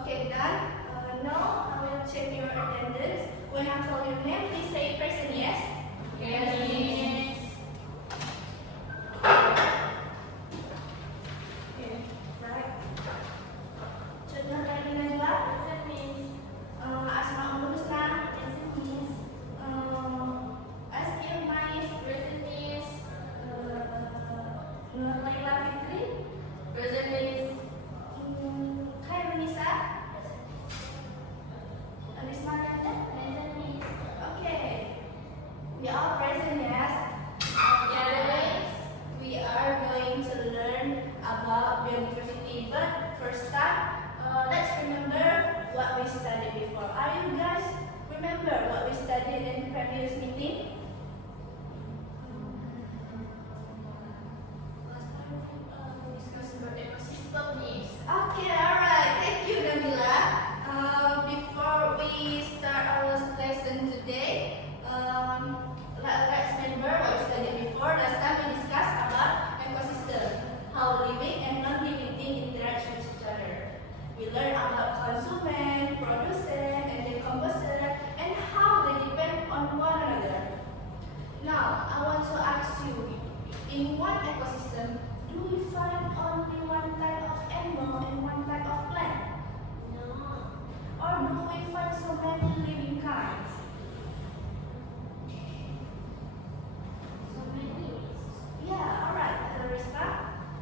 Okay, done. Now I will check your attendance. When I call your name, please say person yes. Yes. Okay, right. Contoh lagi Najwa. Present Miss. Asma Husna. Present Miss. Askil Mais. Present Miss. Nur Laila Fitri. Present Miss. Khairunisa. Risma Yanda. Present Miss. Okay. We are present, yes. Yes. We are going to learn about biodiversity, but first time, let's remember what we studied before. Are you guys remember what we studied in previous meeting? Discuss about ecosystem, Miss. Okay, alright. Thank you, Nabila. Before we start our lesson today, let's remember what we studied before. Last time we discussed about ecosystem, how living and non-living things interact with each other. We learned about consumer, producer, and decomposer, and how they depend on one another. Now, I want to ask you, in one ecosystem, do we find only one type of animal and one type of plant? No. Or do we find so many living kinds? So many. Yeah, alright, Risma.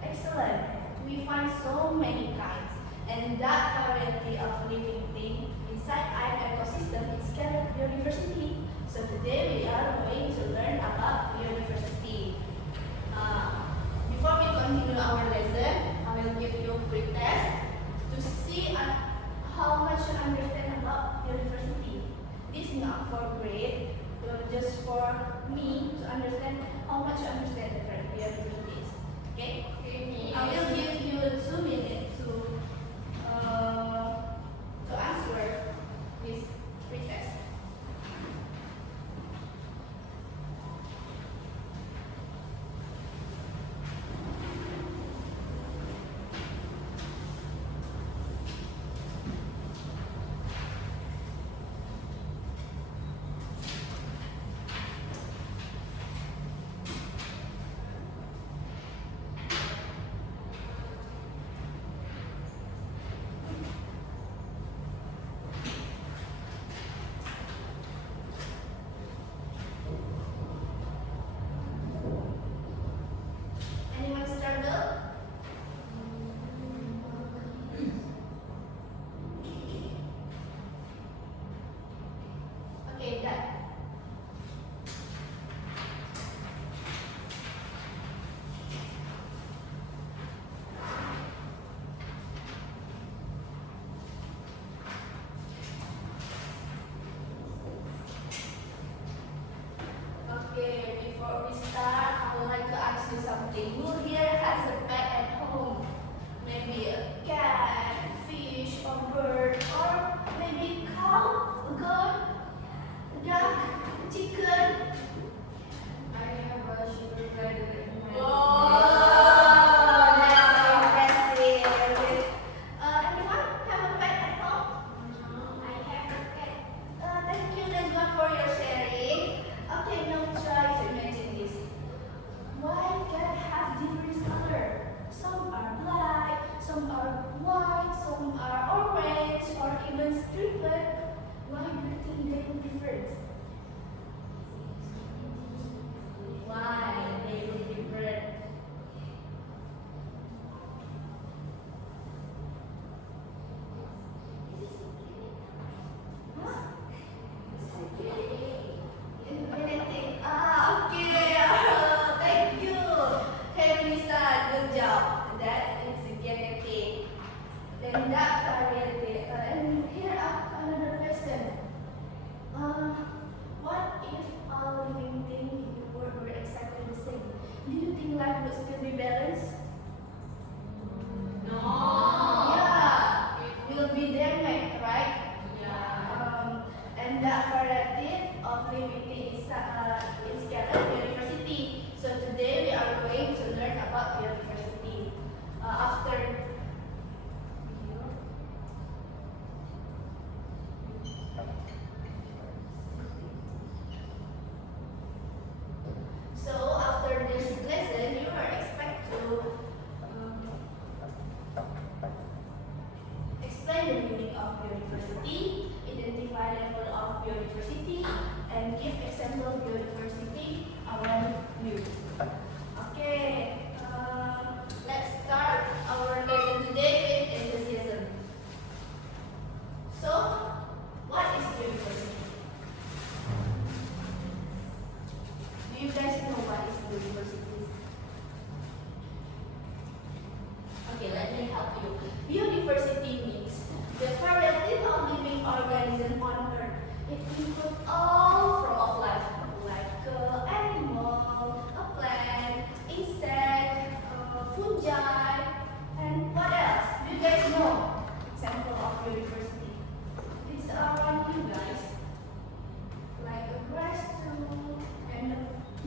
Excellent. We find so many kinds. And that variety of living things inside our ecosystem is called biodiversity. So today we are going to learn about biodiversity. Before we continue our lesson, I will give you a quick test to see how much you understand about biodiversity. This is not for grade, but just for me to understand how much you understand the biodiversity is. Okay? Okay, I will give you 2 minutes to answer this pretest. Anyone struggle? Okay, done. Okay, before we start, I would like to ask you something. Who here has a pet at home? Maybe a cat, fish, or bird, or maybe cow, a goat, duck, chicken. I have a sugar glider in my Oh, that's impressive. Anyone have a pet at home? I have a cat. Thank you, Najwa, for your sharing. Okay, now try to imagine this. Why cats have different color? Some are black, some are white, some are orange, or even striped. Why do you think they look different? Why they look different? Huh? Anything? Okay. Thank you. Hey, Lisa, good job. That is genetic. Then that variety. And here another question. meaning of biodiversity, identify level of biodiversity, and give example of biodiversity around you. Okay, let's start our lesson today with enthusiasm. So, what is biodiversity? Do you guys know what is biodiversity? Okay, let me help you. Biodiversity means the variety of living organisms on Earth. It includes all forms of life, like animal, a plant, insect, fungi, and what else? Do you guys know? Example of biodiversity. It's around you guys, like a grass too, and a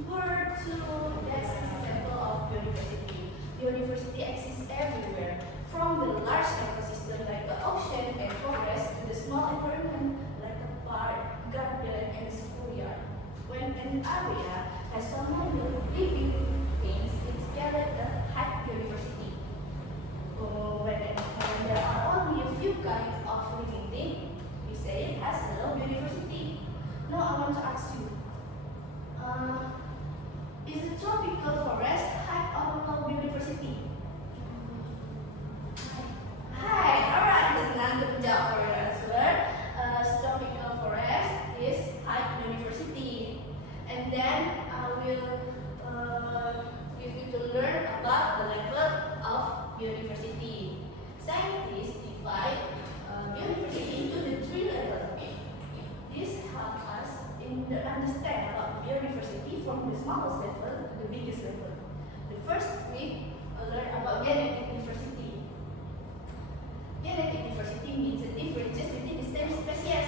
bird too. That's an example of biodiversity. Biodiversity exists everywhere, from the large ecosystem like the ocean and forest to the small environment like a park, garden, and schoolyard. When an area has so many living things, it's gathered a high biodiversity. When there are only a few kinds of living things, we say it has a low biodiversity. Now I want to ask you, is a tropical forest high or low biodiversity? High. Alright, that's another good job for your answer. Tropical forest is high biodiversity. And then I will give you to learn about the level of biodiversity. Scientists divide biodiversity into the three levels. This helps us in the understand about biodiversity from the smallest level to the biggest level. The first we learn about genetic diversity. Genetic diversity means the differences within the same species.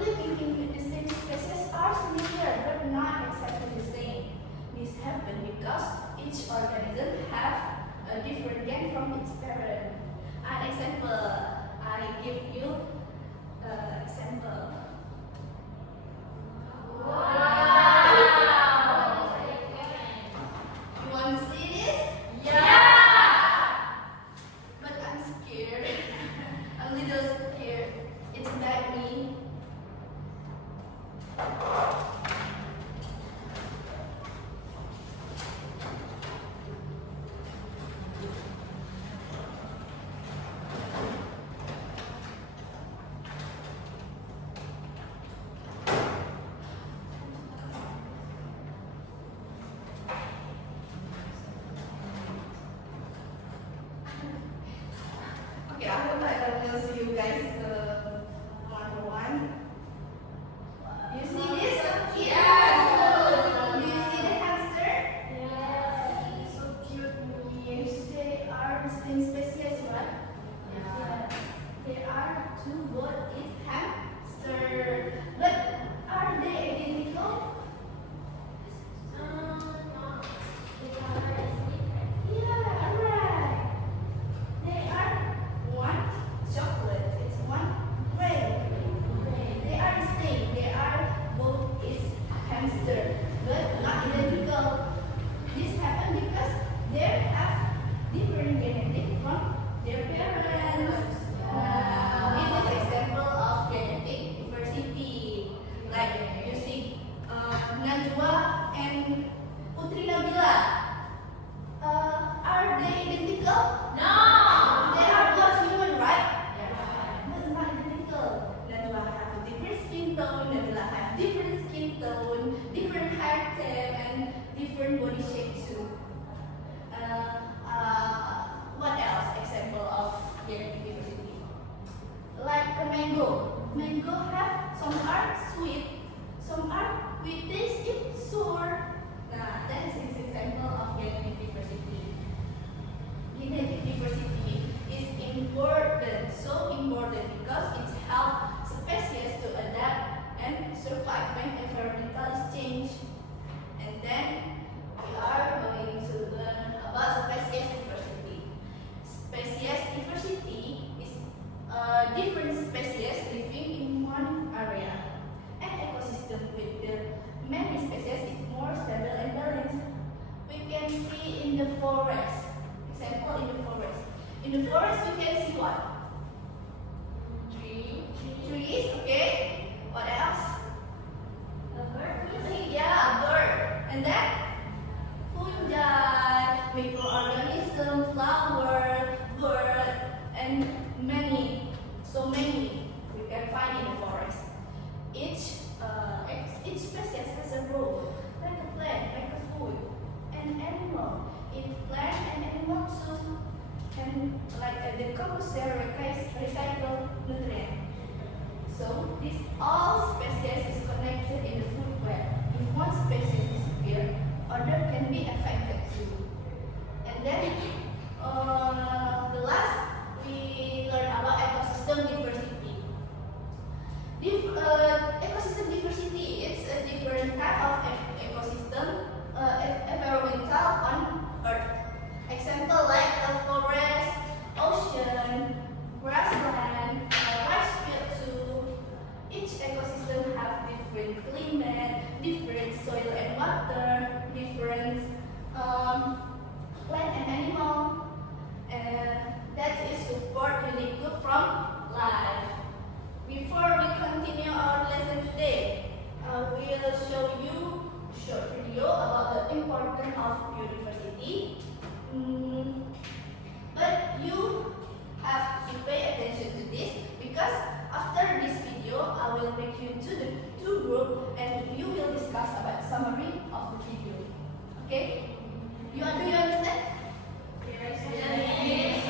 Living in the same species are similar but not exactly the same. This happens because each organism have a different gen from its parent. An example, I give you example. Wow! You want to see this? Yeah! But I'm scared. A little scared. It's about me. Okay, I hope I will see you guys one-on-one. You see this? Yes! Do you see the hamster? Yes. So cute. They are the same species, right? Yeah. There are two both is hamster. But are they identical? No. Yeah, right. They are one chocolate, it's one gray. They are the same, they are both is hamster, but not identical. This happened because they have different genetics from their parents. This is example of genetic diversity. Like you see, Najwa and Putri Nabila. Are they identical? No. They are both human, right? Yeah. But not identical. Najwa have a different skin tone, Nabila have different skin tone, different hair type, and different body shape too. What else? Example of genetic diversity. Like a mango. Mango have some are sweet, some are with taste it's sour. Nah, that is an example of genetic diversity. Genetic diversity is important, so important because it helps species to adapt and survive when environmental is changed. And then we are going to learn about species diversity. Species diversity is different species living in one area. An ecosystem with the many species is more stable and balanced. We can see in the forest. Example, in the forest. In the forest, we can see what? recycled nutrient. So, this all species is connected in the food web. If one species disappears, other can be affected too. And then, the last we learn about ecosystem diversity. Ecosystem diversity is a different type of ecosystem environmental on Earth. Example like a forest, ocean, grassland, rice field too. Each ecosystem have different climate, different soil and water, different plant and animal, and that is support unique group from life. Before we continue our lesson today, we'll show you a short video about the importance of biodiversity. But you have to pay attention to this because after this video, I will make you to the two group and you will discuss about summary of the video. Okay? Do you understand? Yes.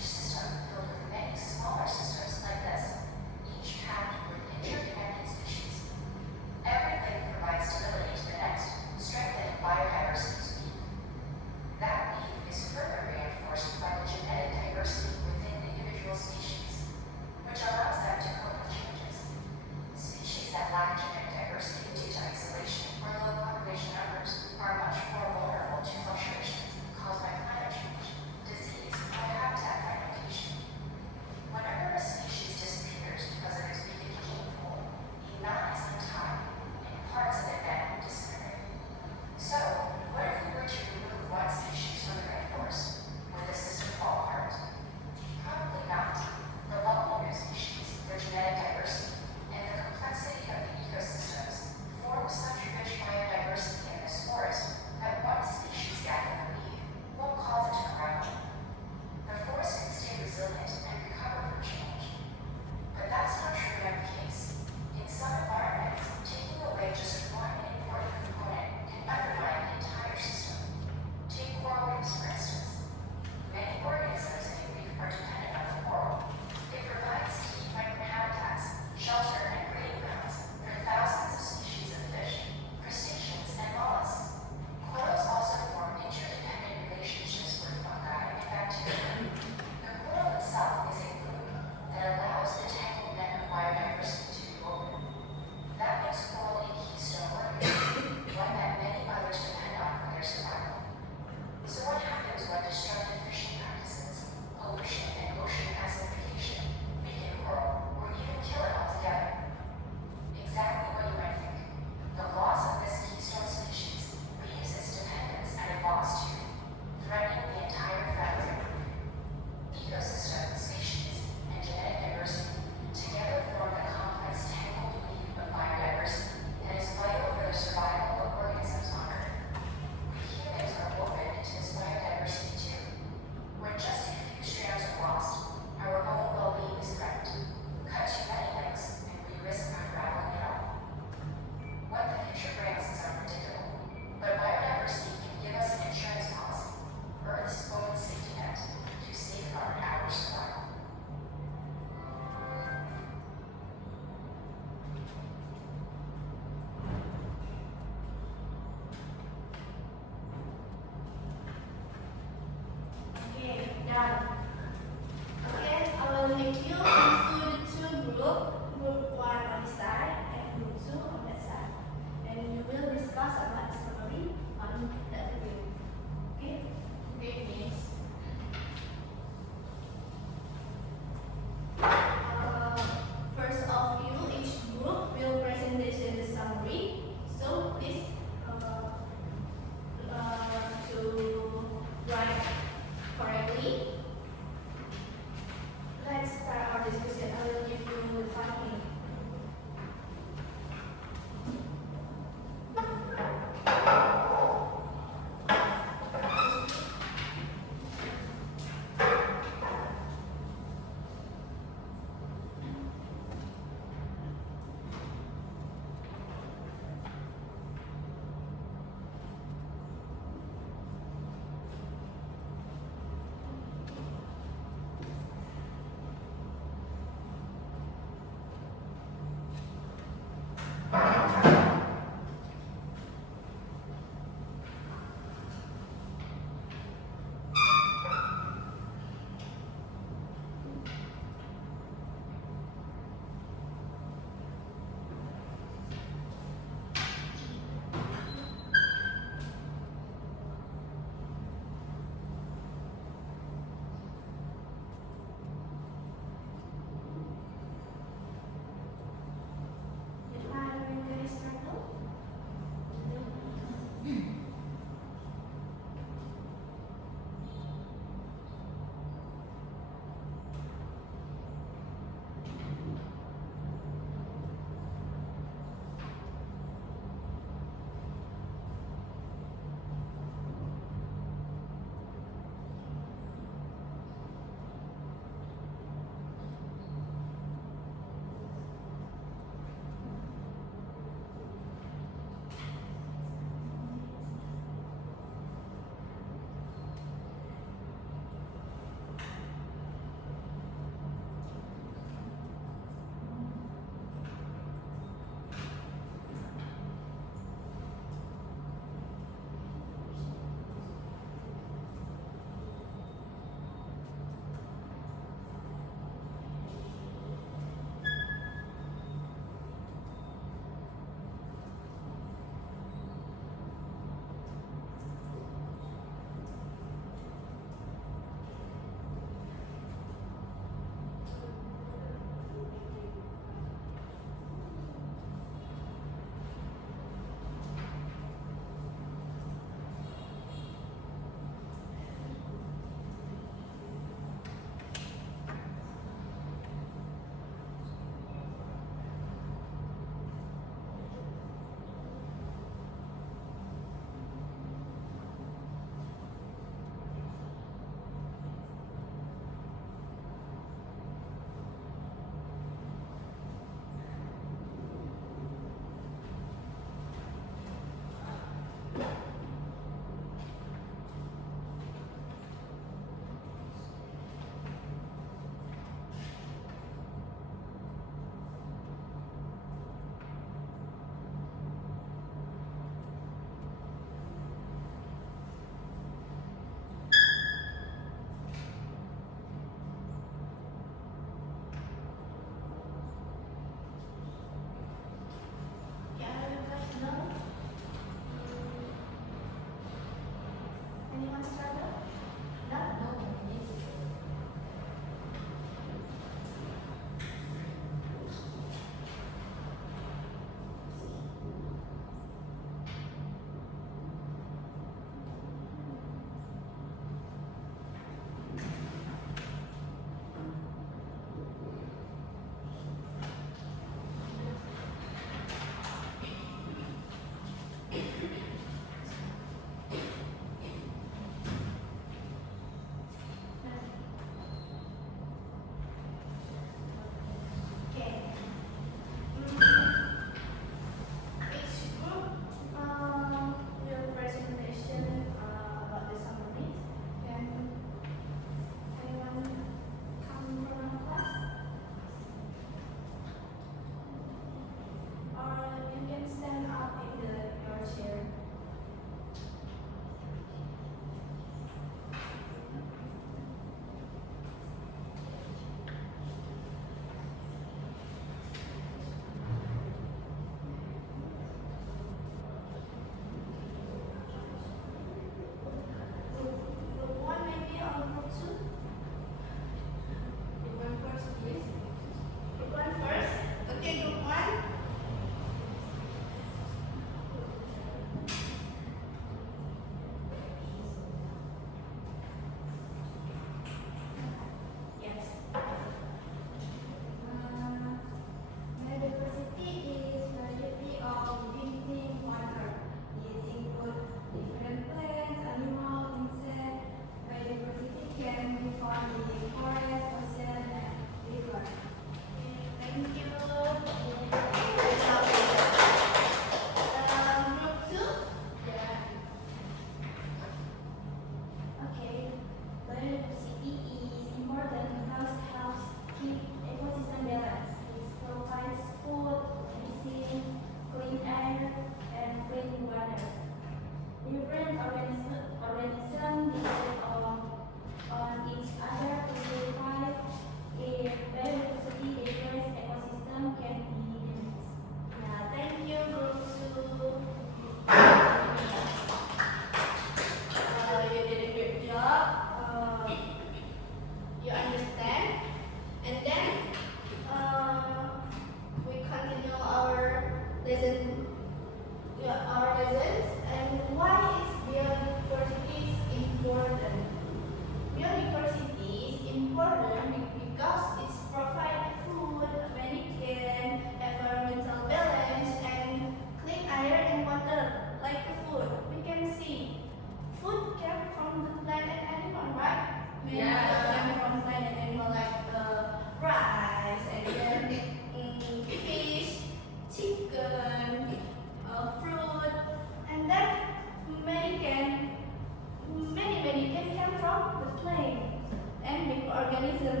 organism.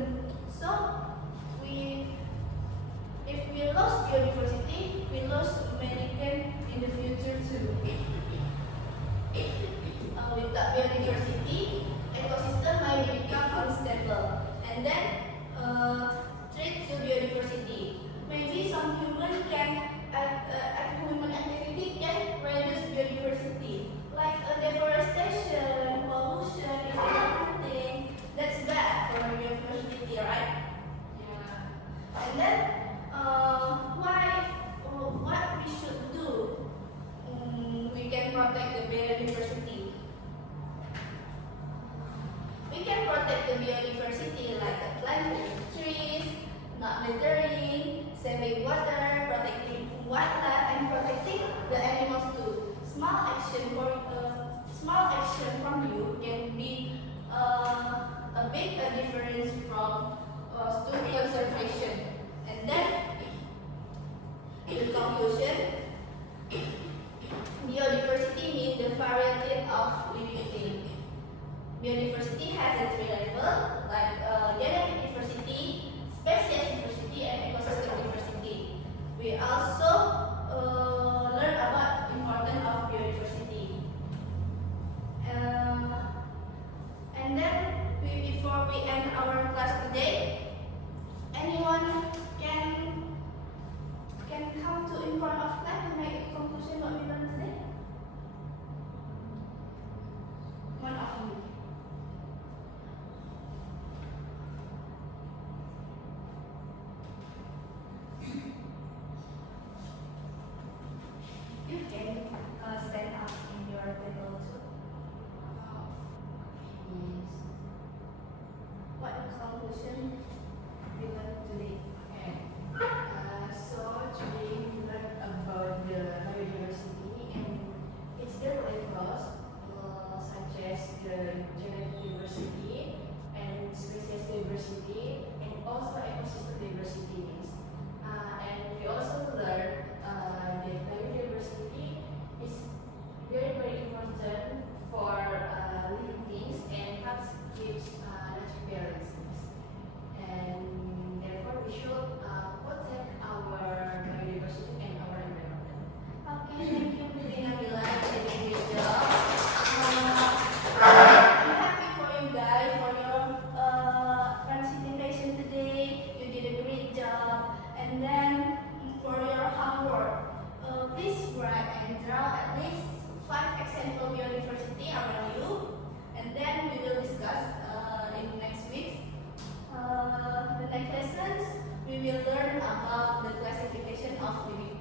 So, if we lose biodiversity, we lose mankind in the future too. Without biodiversity, ecosystem might become unstable, and then threat to biodiversity. Maybe some human activity can reduce biodiversity, like deforestation, pollution, illegal hunting. That's bad for biodiversity, right? Yeah. And then what we should do? We can protect the biodiversity. We can protect the biodiversity like planting trees, not littering, saving water, protecting wildlife, and protecting the animals too. Small action from you can be a big difference from to conservation. And then, in conclusion, biodiversity means the variety of living things. Biodiversity has a three levels like genetic diversity, species diversity, and ecosystem diversity. We also learn about the importance of biodiversity. And then before we end our class today, anyone can come to in front of class and make a conclusion what we learned today? One of you. You can stand up in your table too. Yes. What conclusion we learned today? Okay. So today we learned about the biodiversity and its different levels, such as the genetic diversity and species diversity, and also ecosystem diversity. And we also learned that biodiversity is very, very important for living things and helps keeps nature balances. And therefore, we should protect our biodiversity and our environment. Okay, thank you, Putri Nabila. You did a great job. I'm happy for you guys for your participation today. You did a great job. And then for your homework, please write and draw at least 5 example biodiversity around you. And then we will discuss in next week. The next lessons we will learn about the classification of living